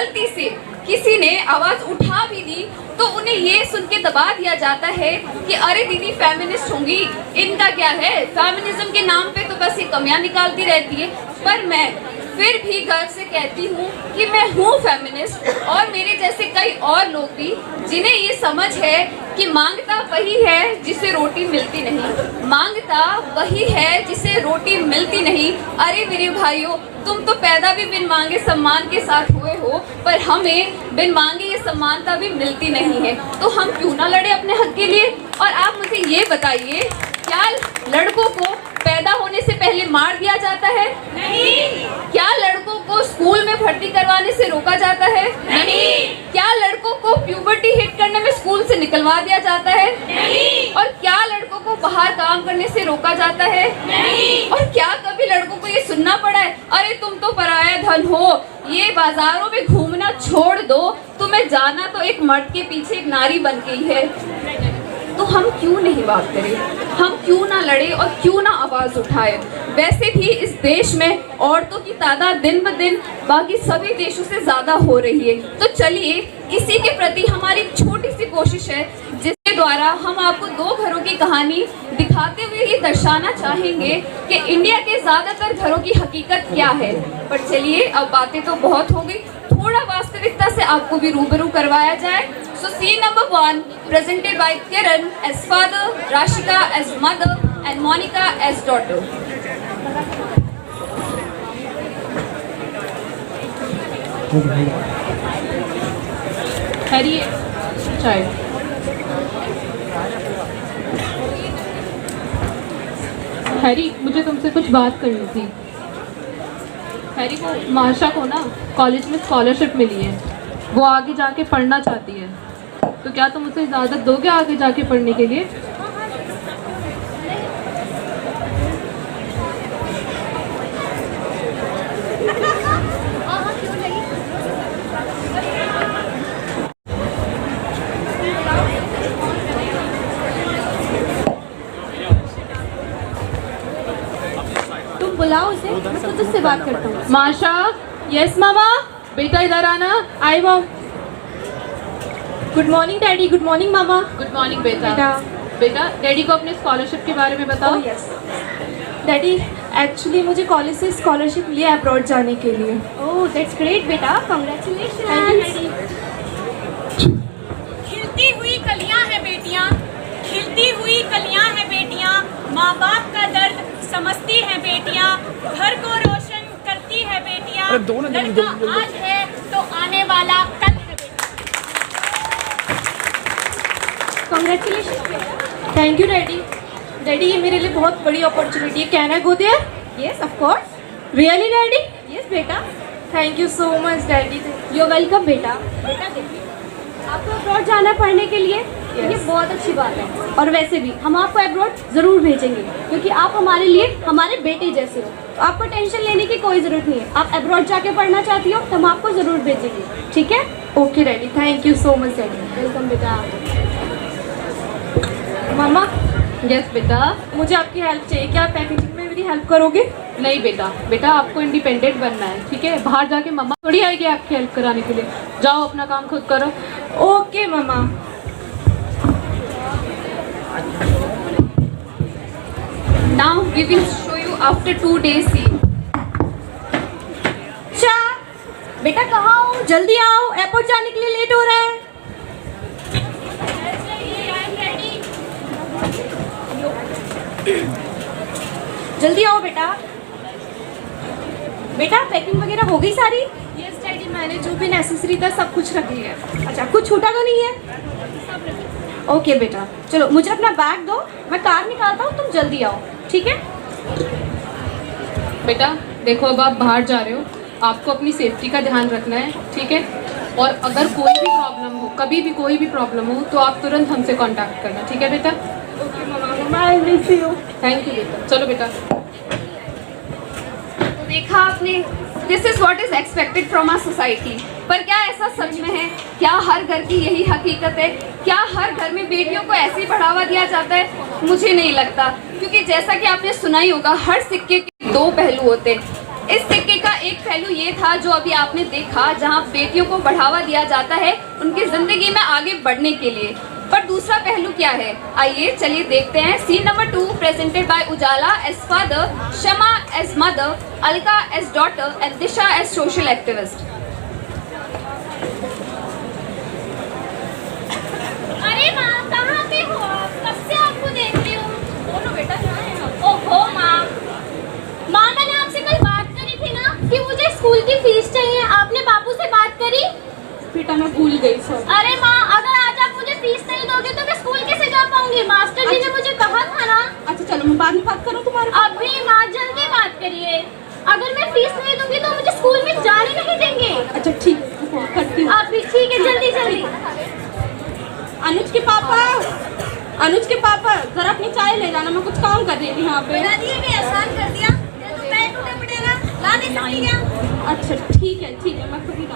गलती से किसी ने आवाज उठा भी दी तो उन्हें ये सुन के दबा दिया जाता है कि अरे दीदी फेमिनिस्ट होंगी, इनका क्या है, फेमिनिज्म के नाम पे तो बस ये कमियां निकालती रहती है। पर मैं फिर भी गर्व से कहती हूँ कि मैं हूँ फेमिनिस्ट, और मेरे जैसे कई और लोग भी जिन्हें ये समझ है कि मांगता वही है जिसे रोटी मिलती नहीं, मांगता वही है जिसे रोटी मिलती नहीं। अरे मेरे भाइयों, तुम तो पैदा भी बिन मांगे सम्मान के साथ हुए हो, पर हमें बिन मांगे ये समानता भी मिलती नहीं है। तो हम क्यों ना लड़े अपने हक के लिए। और आप मुझे ये बताइए, क्या लड़कों को पैदा होने से पहले मार दिया जाता है? नहीं। क्या लड़कों को स्कूल में भर्ती करवाने से रोका जाता है? नहीं। क्या लड़कों को प्यूबर्टी हिट करने में स्कूल से निकलवा दिया जाता है? नहीं। और क्या लड़कों को बाहर काम करने से रोका जाता है? नहीं। और क्या कभी लड़कों को ये सुनना पड़ा है, अरे तुम तो पराया धन हो, ये बाजारों में घूमना छोड़ दो, तुम्हें जाना तो एक मर्द के पीछे एक नारी बन गई है। तो हम क्यों नहीं बात करें, हम क्यों ना लड़े और क्यों ना आवाज उठाए। वैसे भी इस देश में औरतों की तादाद दिन ब दिन बाकी सभी देशों से ज्यादा हो रही है। तो चलिए इसी के प्रति हमारी छोटी सी कोशिश है, जिसके द्वारा हम आपको दो घरों की कहानी दिखाते हुए ये दर्शाना चाहेंगे कि इंडिया के ज्यादातर घरों की हकीकत क्या है। पर चलिए अब बातें तो बहुत हो गई, थोड़ा वास्तविकता से आपको भी रूबरू करवाया जाए। So scene number 1 presented by Kiran as father, Rashika as mother and Monica as daughter. Harry चाय। हैरी, मुझे तुमसे कुछ बात करनी थी। हैरी को माशा को ना कॉलेज में स्कॉलरशिप मिली है, वो आगे जाके पढ़ना चाहती है, तो क्या तुम उसे इजाज़त दोगे आगे जाके पढ़ने के लिए? तुम बुलाओ उसे, मैं खुद उससे बात करता हूँ। माशा, यस मामा, बेटा इधर आना। I mom. Good morning daddy. Good morning मामा। गुड मॉर्निंग बेटा। बेटा डैडी को अपने स्कॉलरशिप के बारे में बताओ। यस डैडी, एक्चुअली मुझे कॉलेज से स्कॉलरशिप लिया अब्रॉड जाने के लिए। ओह दैट्स ग्रेट बेटा, कांग्रेचुलेशन। खिलती हुई कलियां हैं बेटियां, खिलती हुई कलियां हैं बेटियां, माँ बाप का दर्द समझती हैं बेटियां, घर को रोशन करती है बेटियां। लड़का आज है तो आने वाला कल है बेटा। Congratulation. Thank you daddy. Daddy ये मेरे लिए बहुत बड़ी अपॉर्चुनिटी है। Can I go there? Yes of course. Really daddy? Yes बेटा। Thank you so much daddy. You are welcome बेटा। बेटा देखिए, आपको अब्रॉड जाना पढ़ने के लिए, ये बहुत अच्छी बात है। और वैसे भी हम आपको अब्रॉड ज़रूर भेजेंगे, क्योंकि आप हमारे लिए हमारे बेटे जैसे हो। तो आपको टेंशन लेने की कोई ज़रूरत नहीं है। आप अब्रॉड जाके पढ़ना चाहती हो तो हम आपको ज़रूर भेजेंगे, ठीक है? Okay daddy, thank you so much daddy. Welcome बेटा। मामा। यस बेटा। मुझे आपकी हेल्प चाहिए, क्या आप पैकेजिंग में मेरी हेल्प करोगे? नहीं बेटा, बेटा आपको इंडिपेंडेंट बनना है, ठीक है? बाहर जाके मम्मा थोड़ी आएगी आपकी हेल्प कराने के लिए। जाओ अपना काम खुद करो। Okay mama. Now we will show you after 2 days scene. अच्छा बेटा कहाँ हो? जल्दी आओ, एयरपोर्ट जाने के लिए लेट हो रहा है। जल्दी आओ बेटा। बेटा पैकिंग वगैरह हो गई सारी? यस डैडी, मैंने जो भी नेसेसरी था सब कुछ रख लिया है। अच्छा, कुछ छूटा तो नहीं है? ओके बेटा, चलो मुझे अपना बैग दो, मैं कार निकालता हूँ, तुम जल्दी आओ, ठीक है? बेटा देखो, अब आप बाहर जा रहे हो, आपको अपनी सेफ्टी का ध्यान रखना है, ठीक है? और अगर कोई भी प्रॉब्लम हो, कभी भी कोई भी प्रॉब्लम हो, तो आप तुरंत हमसे कांटेक्ट करना, ठीक है बेटा? ओके मामा, I miss you. Thank you बेटा। चलो बेटा। तो देखा आपने, this is what is expected from our society. पर क्या ऐसा सच में है? क्या हर घर की यही हकीकत है? क्या हर घर में बेटियों को ऐसे ही बढ़ावा दिया जाता है? मुझे नहीं लगता, क्योंकि जैसा कि आपने सुना ही होगा, हर सिक्के के दो पहलू होते हैं। इस सिक्के का एक पहलू ये था जो अभी आपने देखा, जहां बेटियों को बढ़ावा दिया जाता है उनकी जिंदगी में आगे बढ़ने के लिए। पर दूसरा पहलू क्या है, आइए चलिए देखते हैं। Scene number 2 presented by Ujala as father, Shama as mother, Alka as daughter and Disha as social activist. अरे माँ, कहाँ पे हो आप? कब से आपको देख रही हूँ। बोलो बेटा, कहाँ है आप? ओहो माँ, मैंने आपसे कल बात करी थी ना कि मुझे स्कूल की फीस चाहिए। आपने बापू से बात करी? बेटा मैं भूल गई सर। अरे माँ, अगर आज आप मुझे फीस नहीं दोगे तो मैं स्कूल कैसे जा पाऊंगी? मास्टर जी ने मुझे कहा था ना। अच्छा चलो मैं बाद में बात करूँ तुम्हारे। अभी माँ जल्दी बात करिए। अगर मैं फीस नहीं दूंगी तो मुझे स्कूल में जाने नहीं देंगे। अच्छा ठीक है, करती हूँ। आप भी ठीक है, जल्दी जल्दी। अनुज के पापा, अनुज के पापा जरा अपनी चाय ले जाना, मैं कुछ काम कर रही थी यहाँ पे। भी एहसान कर दिया, तो मैं टूटे पड़ेगा, ला नहीं सकती क्या? अच्छा ठीक है मैं खुद ही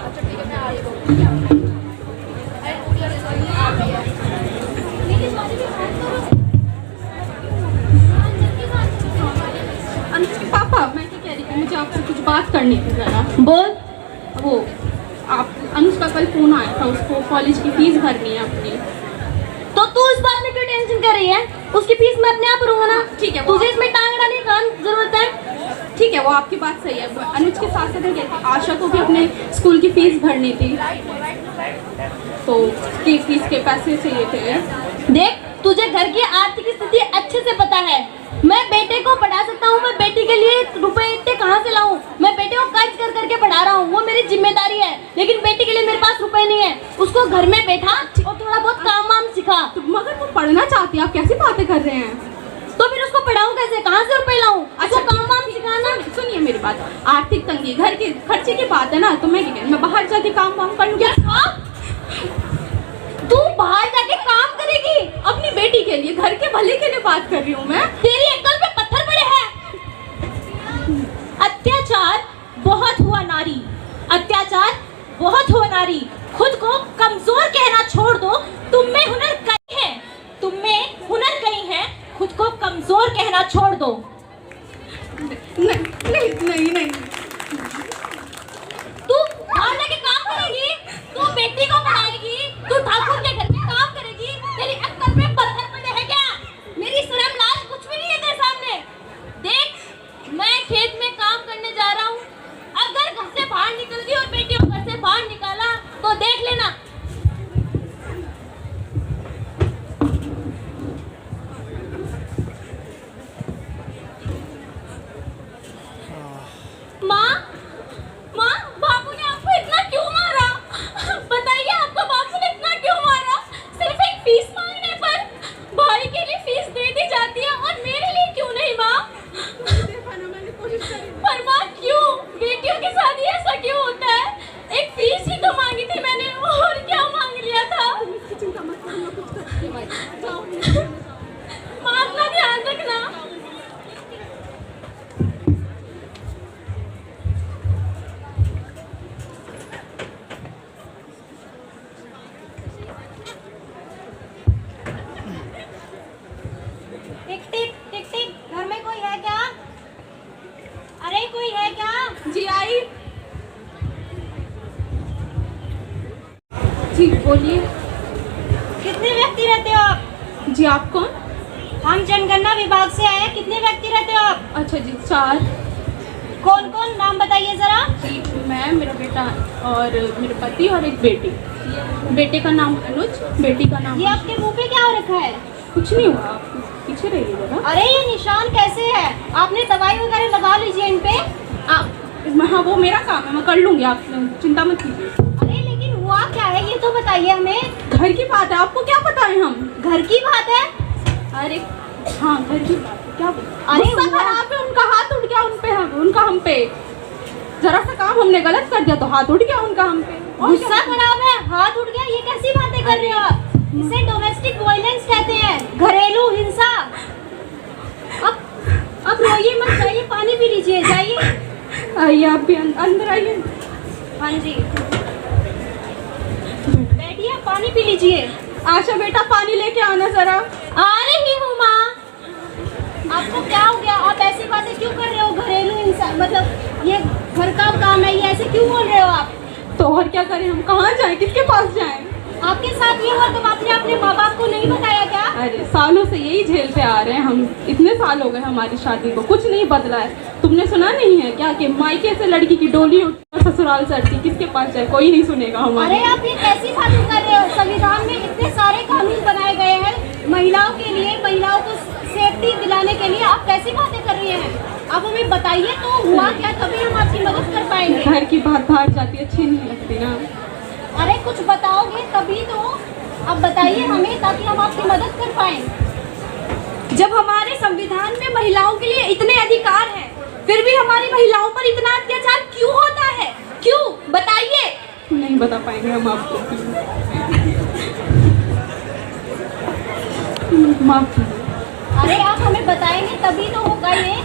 अनुज के पापा, मैं क्या कह रही थी, मुझे आपसे कुछ बात करनी थी जरा। बोल। वो आप अनुज का कल फोन आया था, उसको कॉलेज की फीस भरनी है अपनी। तो तू इस बात में क्यों टेंशन कर रही है? उसकी फीस मैं अपने आप भरूंगा ना। ठीक है, तुझे इसमें टांग अड़ाने की जरूरत है? ठीक है, वो आपकी बात सही है। अनुज के साथ साथ आशा को भी अपने स्कूल की फीस भरनी थी, तो उसकी फीस के पैसे चाहिए थे। देख, तुझे घर की आर्थिक स्थिति अच्छे से पता है। मैं बेटे को पढ़ा सकता हूँ, मैं बेटी के लिए रुपए इतने कहाँ से लाऊं? मैं बेटे को कर्ज कर करके पढ़ा रहा हूँ, वो मेरी जिम्मेदारी है। लेकिन बेटी के लिए मेरे पास रुपए नहीं है। उसको घर में बैठा और थोड़ा बहुत काम वाम सिखा। तो मगर वो पढ़ना चाहती है, आप कैसी बातें कर रहे हैं? तो फिर उसको पढ़ाऊं कैसे? कहाँ से रुपए लाऊं? अच्छा, काम वाम सिखाना। सुनिए मेरी बात, आर्थिक तंगी, घर के खर्चे की बात है ना, तो मैं बाहर जाके काम वाम करूँ क्या? तू बाहर जाके काम करेगी? अपनी बेटी के लिए, घर के भले के लिए बात कर रही हूँ मैं। तेरी अक्ल पे पत्थर पड़े हैं। अत्याचार बहुत हुआ नारी, अत्याचार बहुत हुआ नारी। खुद को कमजोर कहना छोड़ दो। तुम में हुनर कहीं है, तुम में हुनर कहीं है। खुद को कमजोर कहना छोड़ दो। नहीं तू बाहर जाके काम करेगी, तू बेटी को पढ़ाएगी, तू ठाकुर के घर में काम करेगी। तेरी अक्ल पे पत्थर पड़े हैं क्या? मेरी शर्म लाज कुछ भी नहीं है तेरे सामने। देख, मैं खेत में काम करने जा रहा हूँ। अगर घर से बाहर निकल गई और बेटी को घर से बाहर निकाला तो देख लेना। माँ, बापू ने आपको इतना क्यों मारा? बताइए, आपको बापू ने इतना क्यों मारा? सिर्फ एक फीस मांगने पर? भाई के लिए फीस दे दी जाती है और मेरे लिए क्यों नहीं माँ? पर माँ क्यों? बेटियों के साथ ही ऐसा क्यों होता है? एक फीस ही तो मांगी थी मैंने, और क्या मांग लिया था? माँ अपना ध्यान रखना। टिक टिक टिक टिक, घर में कोई है क्या? अरे कोई है क्या? जी आई। जी बोलिए। कितने व्यक्ति रहते हो आप? जी आप कौन? हम जनगणना विभाग से आए हैं। कितने व्यक्ति रहते हो आप? अच्छा जी 4। कौन कौन, नाम बताइए जरा। जी मैं, मेरा बेटा और मेरे पति और एक बेटी। बेटे का नाम अनुज, बेटी का नाम। ये आपके मुंह पे क्या हो रखा है? कुछ नहीं हुआ, आप पीछे रहिए जरा। अरे ये निशान कैसे है? आपने दवाई वगैरह लगा लीजिए इन पे। आप, हाँ वो मेरा काम है, मैं कर लूँगी, आप चिंता मत कीजिए। अरे लेकिन हुआ क्या है ये तो बताइए हमें। घर की बात है, आपको क्या पता है? हम घर की बात है? अरे हाँ घर की बात है, क्या अरे गुस्सा हुआ- खराब है, उनका हाथ उठ गया उन पे, उनका हम पे। जरा सा काम हमने गलत कर दिया तो हाथ उठ गया उनका हम पे। और गुस्सा क्या? खराब है, हाथ उठ गया, ये कैसी बातें कर रहे हो आप? इसे डोमेस्टिक वायलेंस कहते हैं, घरेलू हिंसा। अब रोइए मत, जाइए पानी पी लीजिए, जाइए। आइए आप भी अंदर आइए। हाँ जी, बैठिए, पानी पी लीजिए। आशा बेटा पानी लेके आना जरा। आ रही हूँ माँ। आपको क्या हो गया? आप ऐसी बातें क्यों कर रहे हो? घरेलू हिंसा मतलब ये घर का काम है, ये ऐसे क्यों बोल रहे हो आप? तो और क्या करें, हम कहाँ जाएं, किसके पास जाएं? आपके साथ ये हुआ तो आपने अपने माँ बाप को नहीं बताया क्या? अरे सालों से यही झेलते आ रहे हैं हम, इतने साल हो गए हमारी शादी को, कुछ नहीं बदला है। तुमने सुना नहीं है क्या कि मायके से लड़की की डोली उठती और ससुराल से अटती, किसके पास जाए, कोई नहीं सुनेगा हमारे। अरे आप ये कैसी बातें कर रहे हो? संविधान में इतने सारे कानून बनाए गए हैं महिलाओं के लिए, महिलाओं को सेफ्टी दिलाने के लिए, आप कैसी बातें कर रही हैं? आप हमें बताइए तो हुआ क्या, तभी हम आपकी मदद कर पाएंगे। घर की बात बाहर जाती अच्छी नहीं लगती ना। अरे कुछ बताओगे तभी तो, अब बताइए हमें ताकि हम आपकी मदद कर पाएं। जब हमारे संविधान में महिलाओं के लिए इतने अधिकार हैं, फिर भी हमारी महिलाओं पर इतना अत्याचार क्यों होता है? क्यों, बताइए। नहीं बता पाएंगे हम आपको, माफ कीजिए। अरे आप हमें बताएंगे तभी तो होगा ये।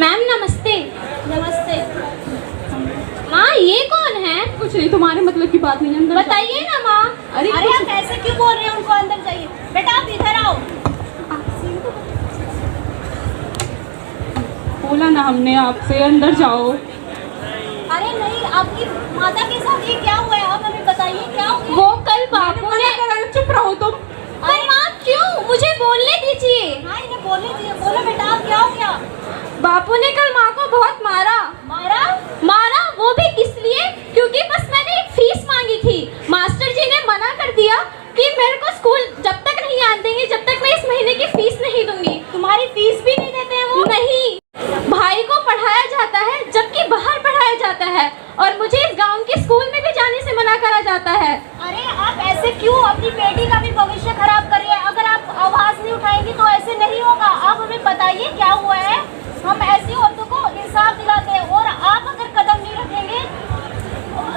मैम नमस्ते। नमस्ते। माँ ये कौन है? कुछ नहीं, तुम्हारे मतलब की बात नहीं, अंदर बताइए ना माँ। अरे अरे कुछ- आप ऐसे क्यों बोल रहे हैं? उनको अंदर जाइए। बेटा आप इधर आओ। बोला ना हमने आपसे, अंदर जाओ। अरे नहीं, आपकी माता के साथ ये क्या हुआ है? आप हमें बताइए क्या हो गया? वो कल बापू ने, चुप रहो तुम। अरे माँ क्यों? मुझे बोलने दीजिए। हाँ इन्हें बोलने दीजिए। बोलो बेटा आप क्या हो गया? बापू ने कल माँ को बहुत मारा। मारा? मारा वो भी किस लिए? क्योंकि बस मैंने एक फीस मांगी थी। मास्टर जी ने मना कर दिया कि मेरे को स्कूल जब तक नहीं आने देंगे, जब तक मैं इस महीने की फीस नहीं दूंगी। तुम्हारी फीस भी नहीं देते हैं वो? नहीं, भाई को पढ़ाया जाता है जबकि बाहर पढ़ाया जाता है, और मुझे इस गांव के स्कूल में भी जाने से मना करा जाता है। अरे आप ऐसे क्यों अपनी बेटी का भी भविष्य खराब कर रही है? अगर आप आवाज नहीं उठाएंगी तो ऐसे नहीं होगा। आप हमें बताइए क्या हुआ है, हम ऐसी औरतों को इंसाफ दिलाते हैं, और आप अगर कदम नहीं रखेंगे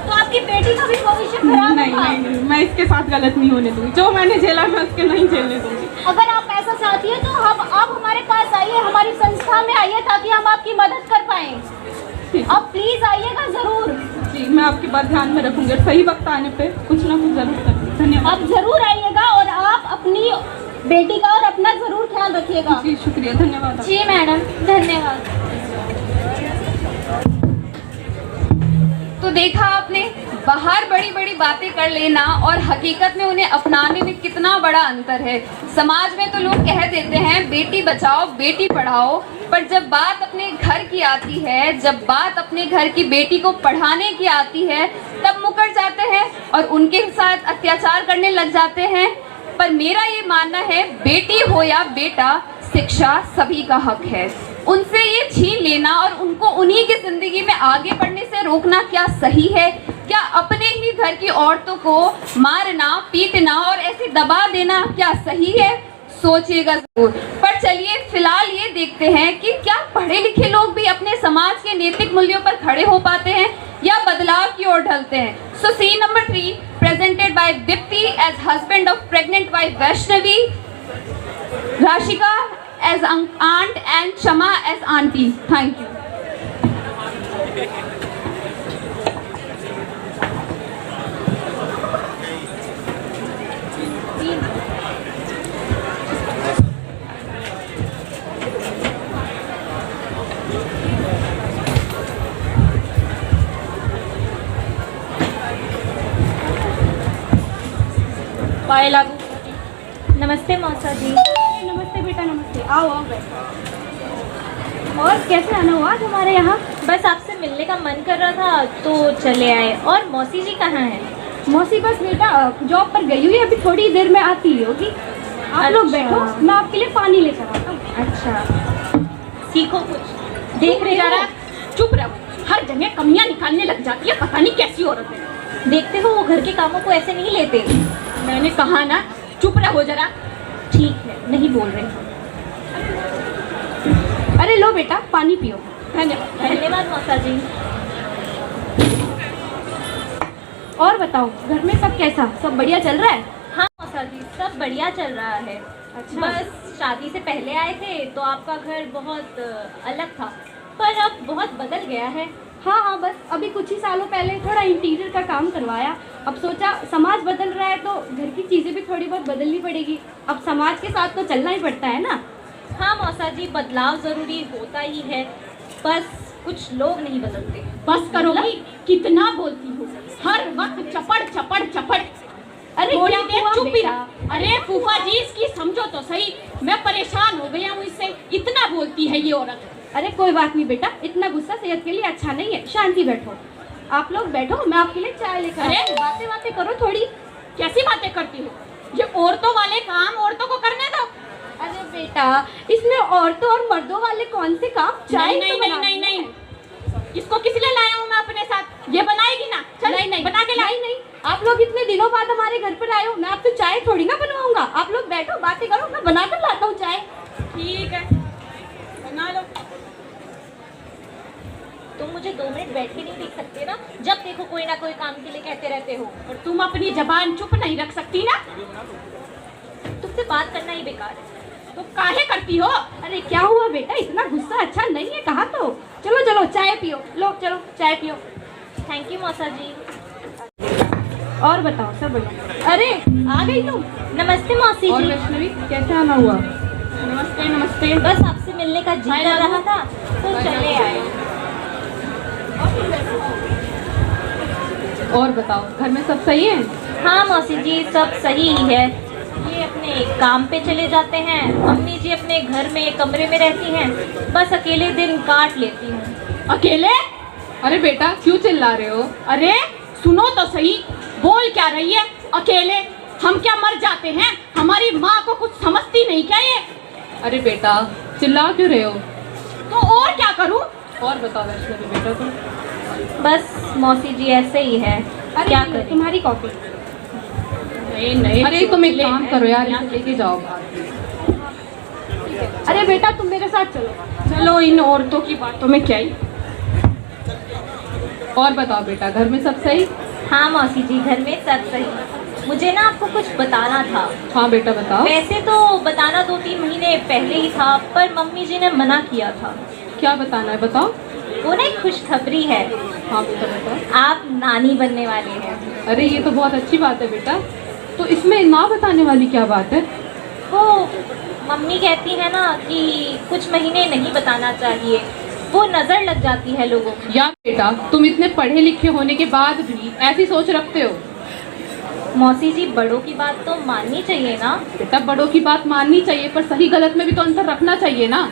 तो आपकी बेटी का भी भविष्य खराब नहीं होगा। नहीं नहीं, मैं इसके साथ गलत नहीं होने दूंगी, जो मैंने झेला मैं उसके नहीं झेलने दूंगी। अगर आप ऐसा चाहती है तो हम आप हमारे पास आइए, हमारी संस्था में आइए ताकि हम आपकी मदद कर पाएं। आप प्लीज आइएगा जरूर। जी मैं आपकी बात ध्यान में रखूंगी, सही वक्त आने पे कुछ ना कुछ जरूर करूंगी। धन्यवाद। आप जरूर आइएगा और आप अपनी बेटी का और अपना जरूर ख्याल रखिएगा। जी शुक्रिया, धन्यवाद। जी मैडम, धन्यवाद। तो देखा आपने, बाहर बड़ी बड़ी बातें कर लेना और हकीकत में उन्हें अपनाने में कितना बड़ा अंतर है। समाज में तो लोग कह देते हैं बेटी बचाओ बेटी पढ़ाओ, पर जब बात अपने घर की आती है, जब बात अपने घर की बेटी को पढ़ाने की आती है, तब मुकर जाते हैं और उनके साथ अत्याचार करने लग जाते हैं। पर मेरा ये मानना है, बेटी हो या बेटा, शिक्षा सभी का हक है। उनसे ये छीन लेना और उनको उन्हीं की जिंदगी में आगे बढ़ने से रोकना क्या सही है? क्या अपने ही घर की औरतों को मारना, पीटना और ऐसे दबा देना क्या सही है? सोचिएगा जरूर। पर चलिए फिलहाल ये देखते हैं कि क्या पढ़े लिखे लोग भी अपने समाज के नैतिक मूल्यों पर खड़े हो पाते हैं या बदलाव की ओर ढलते हैं। So scene number 3 presented by Deepti as husband of pregnant wife Vaishnavi, Rashika as aunt and Shama as auntie. Thank you. पाए लागू। नमस्ते मौसा जी। नमस्ते बेटा, नमस्ते। आओ आओ बैठो। और कैसे आना हुआ आज हमारे यहाँ? बस आपसे मिलने का मन कर रहा था तो चले आए। और मौसी जी कहाँ हैं? मौसी बस बेटा जॉब पर गई हुई है, अभी थोड़ी देर में आती ही होगी। आप लोग अच्छा। बैठो, मैं आपके लिए पानी लेकर आता हूँ। अच्छा, सीखो कुछ। देख रहे जरा। चुप रहो, हर जगह कमियां निकालने लग जाती है, पता नहीं कैसी औरत है। देखते हो वो घर के कामों को ऐसे नहीं लेते। मैंने कहा ना चुप रहो जरा। ठीक है, नहीं बोल रही। अरे लो बेटा पानी पियो। धन्यवाद। धन्यवाद मौसा जी। और बताओ घर में सब कैसा, सब बढ़िया चल रहा है? हाँ मौसा जी, सब बढ़िया चल रहा है। अच्छा। बस शादी से पहले आए थे तो आपका घर बहुत अलग था, पर अब बहुत बदल गया है। हाँ, बस अभी कुछ ही सालों पहले थोड़ा इंटीरियर का काम करवाया। अब सोचा समाज बदल रहा है तो घर की चीज़ें भी थोड़ी बहुत बदलनी पड़ेगी। अब समाज के साथ तो चलना ही पड़ता है ना। हाँ मौसा जी, बदलाव ज़रूरी होता ही है। बस कुछ लोग नहीं बदलते। बस करो भाई, कितना बोलती हो, हर वक्त चपड़ चपड़ चपड़। अरे थोड़ी क्या देर हुआ चुप ही बेटा? रहो। अरे फूफा जी, इसकी समझो तो सही, मैं परेशान हो गया हूँ इससे, इतना बोलती है ये औरत। अरे कोई बात नहीं बेटा, इतना गुस्सा सेहत के लिए अच्छा नहीं है। शांति बैठो, आप लोग बैठो, मैं आपके लिए चाय लेकर अरे! आती हूँ। बातें बातें करो थोड़ी। कैसी बातें करती हो, ये औरतों वाले काम औरतों को करने दो। अरे बेटा, इसमें औरतों और मर्दों वाले कौन से काम? चाय नहीं तो नहीं बनानी नहीं नहीं है। नहीं, इसको किस लिए लाया हूँ मैं अपने साथ, ये बनाएगी ना? चल नहीं नहीं बना के ला। नहीं नहीं, आप लोग इतने दिनों बाद हमारे घर पर आए हो, मैं आपसे चाय थोड़ी ना बनवाऊंगा। आप लोग बैठो, बातें करो, मैं बना कर लाता हूँ चाय। ठीक है, बना लो। तुम मुझे 2 मिनट बैठ के नहीं देख सकते ना? जब देखो कोई ना कोई काम के लिए कहते रहते हो। और तुम अपनी जबान चुप नहीं रख सकती ना? तुमसे बात करना ही बेकार है। तो काहे करती हो? अरे क्या हुआ बेटा, इतना गुस्सा अच्छा नहीं है, कहा तो। चलो चलो चाय पियो, लो चलो चाय पियो। थैंक यू मौसा जी। और बताओ सब बढ़िया? अरे आ गई तुम? नमस्ते मौसी और जी। वैष्णवी कैसे आना हुआ? नमस्ते नमस्ते। बस आपसे मिलने का जी कर रहा था तो चले आए। और बताओ घर में सब सही है? हाँ मौसी जी, सब सही ही है। ये अपने काम पे चले जाते हैं, अम्मी जी अपने घर में कमरे में रहती हैं, बस अकेले दिन काट लेती हूँ। अकेले? अरे बेटा क्यों चिल्ला रहे हो? अरे सुनो तो सही, बोल क्या रही है? अकेले? हम क्या मर जाते हैं? हमारी माँ को कुछ समझती नहीं क्या ये? अरे बेटा चिल्ला क्यों रहे हो? तो और क्या करूँ? और बताओ वैष्णवी बेटा तुम? बस मौसी जी ऐसे ही है, अरे क्या ये लो, करें। तुम्हारी कॉफी। नहीं नहीं, अरे तुम एक ले काम है। करो यार, इसे लेके जाओ। अरे बेटा तुम मेरे साथ चलो। चलो, इन औरतों की बातों में क्या ही। और बताओ बेटा घर में सब सही? हाँ मौसी जी, घर में सब सही। मुझे ना आपको कुछ बताना था। हाँ बेटा बताओ। वैसे तो बताना 2-3 महीने पहले ही था, पर मम्मी जी ने मना किया था। क्या बताना है बताओ? वो ना एक खुशखबरी है, हाँ बेटा बताओ। आप नानी बनने वाले हैं। अरे ये तो बहुत अच्छी बात है बेटा, तो इसमें ना बताने वाली क्या बात है? वो मम्मी कहती है ना कि कुछ महीने नहीं बताना चाहिए, वो नज़र लग जाती है लोगों की। यार बेटा तुम इतने पढ़े लिखे होने के बाद भी ऐसी सोच रखते हो? मौसी जी, बड़ों की बात तो माननी चाहिए ना। बेटा बड़ों की बात माननी चाहिए, पर सही गलत में भी तो अंतर रखना चाहिए ना।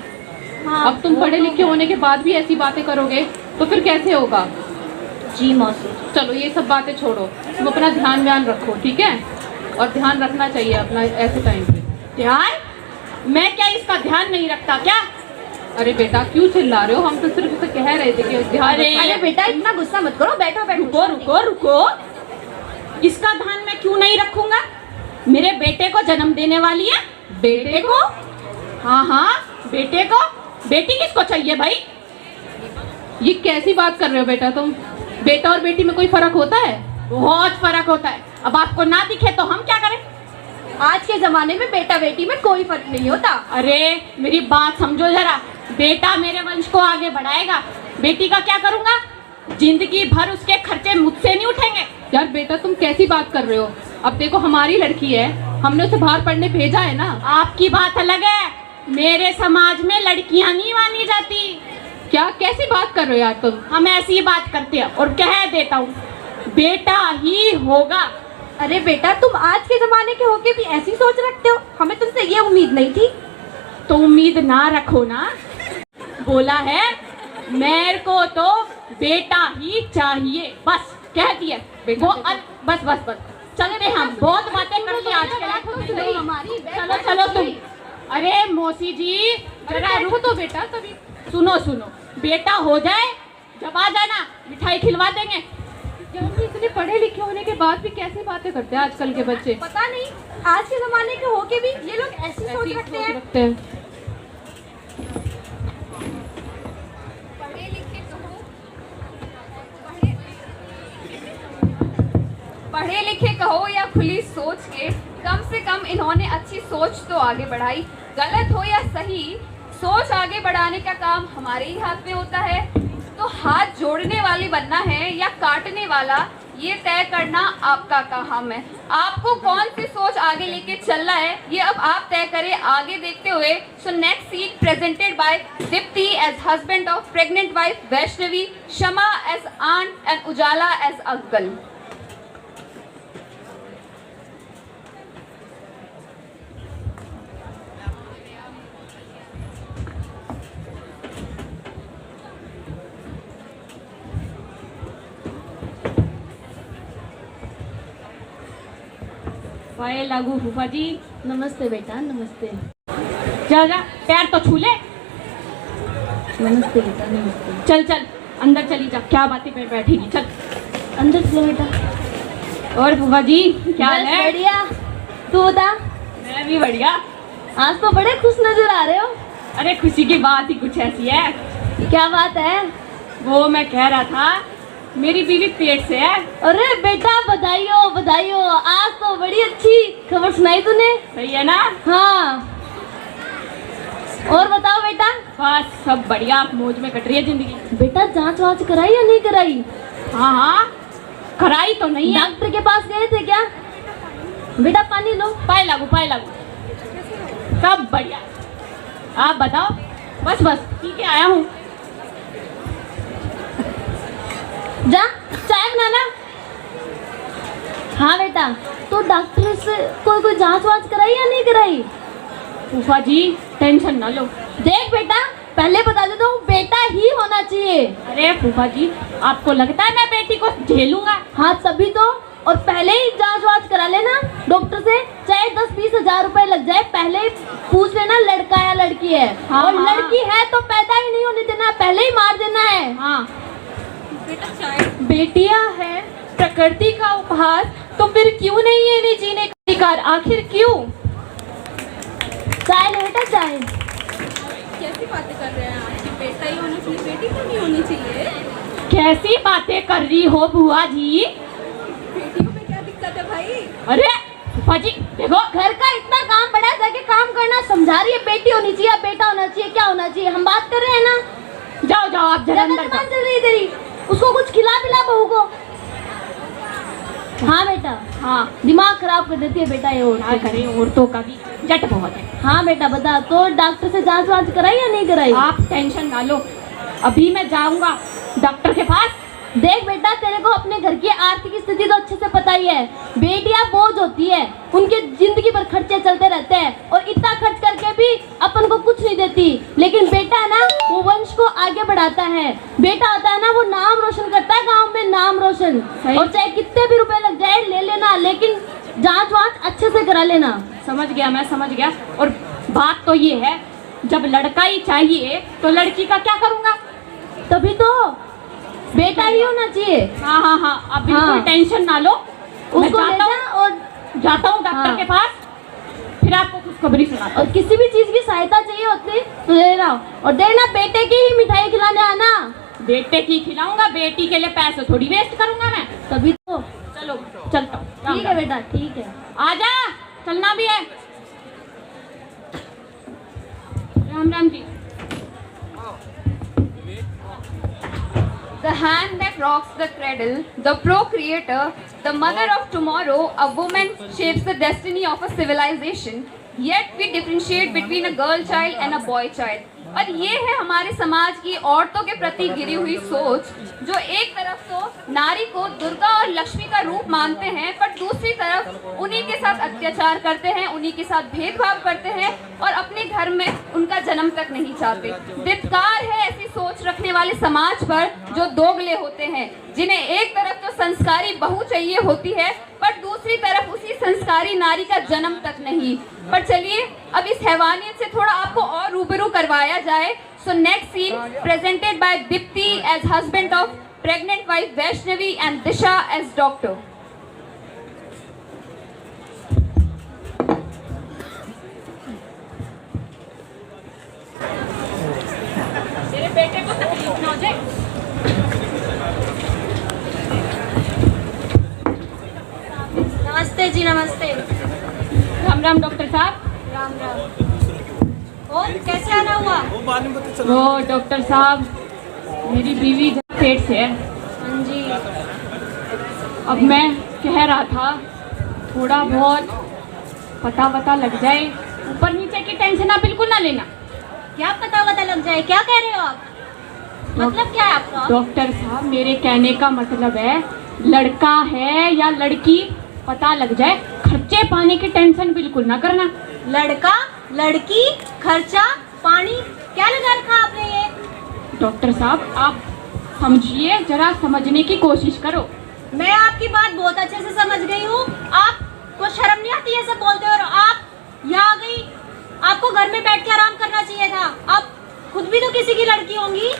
हाँ, अब तुम वो पढ़े तो लिखे है। होने के बाद भी ऐसी बातें करोगे तो फिर कैसे होगा? जी मौसी। चलो ये सब बातें छोड़ो, तुम अपना ध्यान व्यान रखो, ठीक है? और ध्यान रखना चाहिए अपना ऐसे टाइम पे। ध्यान? मैं क्या इसका ध्यान नहीं रखता क्या? अरे बेटा क्यों चिल्ला रहे हो? हम तो सिर्फ इसे कह रहे थे कि ध्यान अरे, रखना। अरे बेटा इतना गुस्सा मत करो, बैठो बैठो। रुको रुको रुको, इसका ध्यान मैं क्यों नहीं रखूंगा? मेरे बेटे को जन्म देने वाली है। बेटे को? हाँ हाँ, बेटे को। बेटी किसको चाहिए भाई? ये कैसी बात कर रहे हो बेटा तुम? बेटा और बेटी में कोई फर्क होता है? बहुत फर्क होता है। अब आपको ना दिखे तो हम क्या करें? आज के जमाने में बेटा बेटी में कोई फर्क नहीं होता। अरे मेरी बात समझो जरा, बेटा मेरे वंश को आगे बढ़ाएगा, बेटी का क्या करूंगा? जिंदगी भर उसके खर्चे मुझसे नहीं उठेंगे। यार बेटा तुम कैसी बात कर रहे हो? अब देखो हमारी लड़की है, हमने उसे बाहर पढ़ने भेजा है ना। आपकी बात अलग है, मेरे समाज में लड़कियां नहीं मानी जाती। क्या कैसी बात कर रहे हो यार तुम? हम ऐसी बात करते हैं और कह देता हूँ, बेटा ही होगा। अरे बेटा तुम आज के जमाने के होके भी ऐसी सोच रखते हो, हमें तुमसे ये उम्मीद नहीं थी। तो उम्मीद ना रखो ना, बोला है मेरे को तो बेटा ही चाहिए, बस कह दिया। बेटा, वो बेटा। बस बस बस, चले रहे हम, बहुत बातें कर ली आज के लिए। चलो चलो तुम। अरे मौसी जी जरा रुको तो बेटा, तभी सुनो सुनो, बेटा हो जाए जब आ जाना, मिठाई खिलवा देंगे। यार ये इतने पढ़े लिखे होने के बाद भी कैसी बातें करते हैं आजकल के बच्चे? पता नहीं आज के जमाने के होके भी ये लोग ऐसी सोच ऐसी रखते सोच हैं। रखते हैं। पढ़े लिखे पढ़े लिखे कहो या खुली सोच के, कम से कम इन्होंने अच्छी सोच तो आगे बढ़ाई। गलत हो या सही, सोच आगे बढ़ाने का काम हमारे ही हाथ में होता है। तो हाथ जोड़ने वाली बनना है या काटने वाला, ये तय करना आपका काम है। आपको कौन सी सोच आगे लेके चलना है, ये अब आप तय करें आगे देखते हुए। So next scene presented by Deepti as husband of pregnant wife Vaishnavi, Shama as aunt and Ujala as uncle. पाए लागू फूफा जी। नमस्ते बेटा, नमस्ते। जा जा, पैर तो छू ले। नमस्ते बेटा, नमस्ते। चल चल अंदर चली जा, क्या बातें पे बैठेगी, चल अंदर चलो बेटा। और फूफा जी क्या बस है? बढ़िया, तू बता। मैं भी बढ़िया। आज तो बड़े खुश नजर आ रहे हो। अरे खुशी की बात ही कुछ ऐसी है। क्या बात है? वो मैं कह रहा था, मेरी बीवी पेट से है। अरे बेटा बधाई हो, बधाई हो। आज तो बड़ी अच्छी खबर सुनाई तूने। सही है ना? हाँ, और बताओ बेटा। बस सब बढ़िया, मौज में कट रही है जिंदगी। बेटा जांच वाच कराई या नहीं कराई? हाँ हाँ कराई तो नहीं है। डॉक्टर के पास गए थे क्या? बेटा पानी लो। पाए लागू सब बढ़िया। आप बताओ। बस बस ठीक है, आया हूँ। जा चाय बनाना। हाँ बेटा, तो डॉक्टर से कोई जांच वाच कराई या नहीं कराई? फूफा जी टेंशन ना लो। देख बेटा, पहले बता देता हूँ, बेटा ही होना चाहिए। अरे फूफा जी आपको लगता है मैं बेटी को झेलूंगा? हाँ तभी तो। और पहले ही जांच वाच करा लेना डॉक्टर से, चाहे 10-20 हजार रुपए लग जाए। पहले ही पूछ लेना लड़का या लड़की है। हाँ, और हाँ। लड़की है तो पैदा ही नहीं होने देना, पहले ही मार देना है। हाँ बेटियां हैं प्रकृति का उपहार, तो फिर क्यों नहीं है इन्हें जीने का अधिकार? आखिर क्यों? चाय ले बेटा, चाय। कैसी बातें कर रहे हैं आप? बेटा ही होना चाहिए, बेटी क्यों नहीं होनी चाहिए? कैसी बातें कर रही हो बुआ जी? बेटियों में क्या दिक्कत है भाई? अरे फूफा जी देखो, घर का इतना काम पड़ा है, जाके काम करना। समझा रही है बेटी होनी चाहिए, बेटा होना चाहिए, क्या होना चाहिए? हम बात कर रहे हैं ना। जाओ जाओ आप जरा ज्यादा अंदर जुबान जाओ। चल रही है तेरी, उसको कुछ खिला पिला बहू को। हाँ बेटा, हाँ दिमाग खराब कर देती है बेटा ये क्या औरतें। करें, औरतों का भी जट बहुत है। हाँ बेटा बता, तो डॉक्टर से जांच वांच कराई या नहीं कराई? आप टेंशन ना लो, अभी मैं जाऊंगा डॉक्टर के पास। देख बेटा, तेरे को अपने घर की आर्थिक स्थिति तो अच्छे से पता ही है। बेटियां बोझ होती है, उनके जिंदगी भर खर्चे चलते रहते हैं, और इतना खर्च करके भी अपन को कुछ नहीं देती। लेकिन बेटा है ना, वो वंश को आगे बढ़ाता है। बेटा होता है ना, वो नाम रोशन करता है, गांव में नाम रोशन। सही। और चाहे कितने भी रुपए लग जाए ले लेना, लेकिन जांच वांच अच्छे से करा लेना। समझ गया, मैं समझ गया। और बात तो ये है, जब लड़का ही चाहिए तो लड़की का क्या करूंगा? तभी तो बेटा ही होना चाहिए। हाँ हाँ हाँ, आप बिल्कुल हाँ। टेंशन ना लो। मैं उसको ले जाता जा हूँ, और जाता हूँ डॉक्टर हाँ। के पास, फिर आपको खुशखबरी सुनाता हूँ। और किसी भी चीज की सहायता चाहिए होती तो लेना। और देखना बेटे की ही मिठाई खिलाने आना। बेटे की खिलाऊंगा, बेटी के लिए पैसे थोड़ी वेस्ट करूंगा मैं। तभी तो। चलो चलता हूँ। राम ठीक है राम। बेटा, ठीक है। आजा, चलना भी है। Ram Ram ji. The hand that rocks the cradle, the procreator, the mother of tomorrow, a woman shapes the destiny of a civilization. Yet we differentiate between a girl child and a boy child. और ये है हमारे समाज की औरतों के प्रति गिरी हुई सोच, जो एक तरफ तो नारी को दुर्गा और लक्ष्मी का रूप मानते हैं, पर दूसरी तरफ उन्हीं के साथ अत्याचार करते हैं, उन्हीं के साथ भेदभाव करते हैं, और अपने घर में उनका जन्म तक नहीं चाहते। धिक्कार है ऐसी सोच रखने वाले समाज पर, जो दोगले होते हैं, जिन्हें एक तरफ तो संस्कारी बहू चाहिए होती है, पर दूसरी तरफ उसी संस्कारी नारी का जन्म तक नहीं। पर चलिए अब इस हैवानियत से थोड़ा आपको और रूबरू करवाया जाए। So next scene presented by Deepti as husband of pregnant wife Vaishnavi and Disha as doctor. मेरे बेटे को तकलीफ ना हो जाए। नमस्ते जी, नमस्ते। राम राम डॉक्टर साहब। राम राम। और कैसे आना हुआ? वो डॉक्टर साहब, मेरी बीवी पेट से है। हाँ जी। अब मैं कह रहा था थोड़ा बहुत पता वता लग जाए। ऊपर नीचे की टेंशन आप बिल्कुल ना लेना। क्या पता लग जाए, क्या कह रहे हो आप? मतलब क्या है आपका? डॉक्टर साहब मेरे कहने का मतलब है लड़का है या लड़की पता लग जाए, खर्चे पानी की टेंशन बिल्कुल ना करना। लड़का लड़की खर्चा पानी क्या लगा रखा आपने ये? डॉक्टर साहब आप समझिए, जरा समझने की कोशिश करो। मैं आपकी बात बहुत अच्छे से समझ गई हूँ। आपको शर्म नहीं आती है सब बोलते हो? और आप यहाँ आ गई, आपको घर में बैठ के आराम करना चाहिए था। आप खुद भी तो किसी की लड़की होंगी।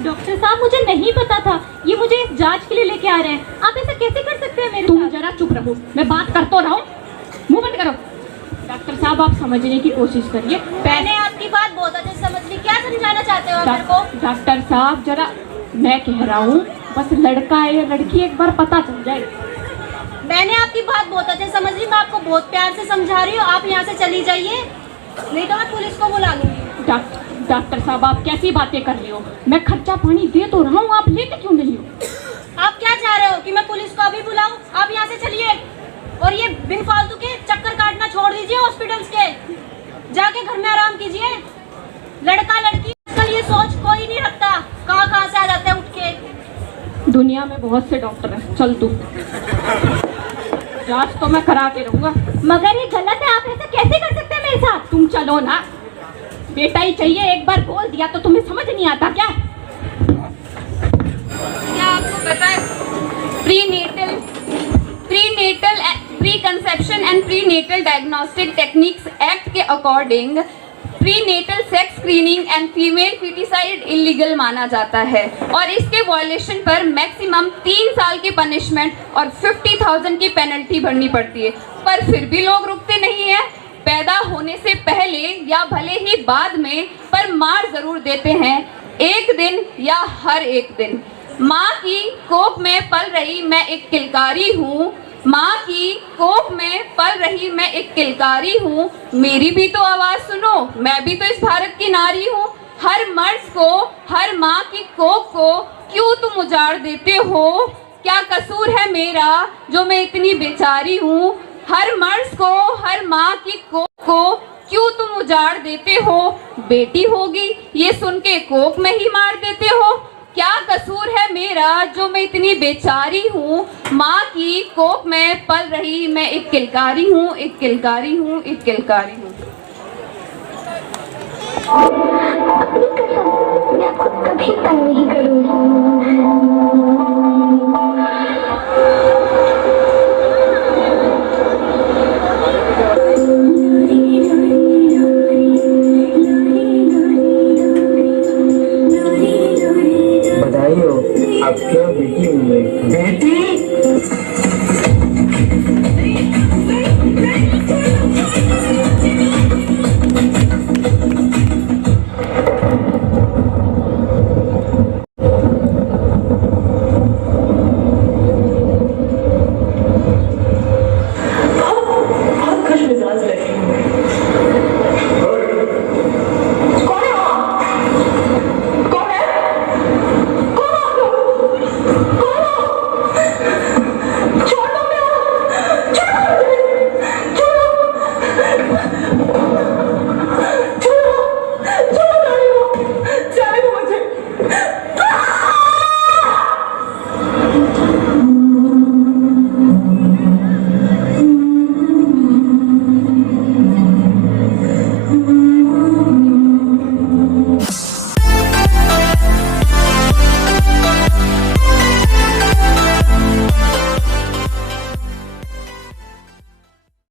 डॉक्टर साहब मुझे नहीं पता था, ये मुझे इस जांच के लिए लेके आ रहे हैं। आप ऐसा कैसे कर सकते हैं मेरे तुम साथ? जरा चुप रहो, मैं बात कर तो रहा हूँ, मुंह बंद करो। डॉक्टर साहब आप समझने की कोशिश करिए। मैंने आपकी बात बहुत अच्छे से समझ ली। क्या समझाना चाहते हो आप मेरे को? डॉक्टर साहब जरा, मैं कह रहा हूँ बस लड़का है या लड़की एक बार पता चल जाए। मैंने आपकी बात बहुत अच्छे से समझ ली। मैं आपको बहुत प्यार से समझा रही हूँ। आप यहाँ से चली जाइए, नहीं तो मैं पुलिस को बुला लूंगी। डॉक्टर साहब आप कैसी बातें कर रही हो? मैं खर्चा पानी दे तो रहा हूँ, आप लेते क्यों नहीं हो? आप क्या चाह रहे हो कि मैं पुलिस को अभी बुलाऊं? आप यहाँ से चलिए और ये बिन फालतू के चक्कर काटना छोड़ दीजिए हॉस्पिटल्स के। जाके घर में आराम कीजिए। लड़का लड़की आजकल ये सोच कोई नहीं रखता, कहाँ से आ जाते हैं उठ के। दुनिया में बहुत से डॉक्टर हैं, चल तू। जांच तो मैं करा के रहूंगा। मगर ये गलत है, आप ऐसा कैसे कर सकते हैं मेरे साथ? तुम चलो ना, बेटा ही चाहिए, एक बार बोल दिया तो तुम्हें समझ नहीं आता क्या? क्या आपको पता है preconception and prenatal diagnostic techniques act के according prenatal sex screening and female foeticide illegal माना जाता है और इसके वॉयलेशन पर मैक्सिमम 3 साल की पनिशमेंट और 50,000 की पेनल्टी भरनी पड़ती है। पर फिर भी लोग रुकते नहीं है। पैदा होने से पहले या भले ही बाद में पर मार जरूर देते हैं, एक दिन या हर एक दिन। माँ की कोख में पल रही मैं एक किलकारी हूँ, माँ की कोख में पल रही मैं एक किलकारी हूँ। मेरी भी तो आवाज सुनो, मैं भी तो इस भारत की नारी हूँ। हर मर्द को, हर माँ की कोख को क्यों तुम उजाड़ देते हो? क्या कसूर है मेरा जो मैं इतनी बेचारी हूँ? हर मर्द को, हर माँ की कोख को क्यों तुम उजाड़ देते हो? बेटी होगी ये सुन के कोख में ही मार देते हो। क्या कसूर है मेरा जो मैं इतनी बेचारी हूँ? माँ की कोख में पल रही मैं एक किलकारी हूँ, एक किलकारी हूँ, एक किलकारी हूँ। अपनी कसम, मैं आपको कभी तंग नहीं करूंगी।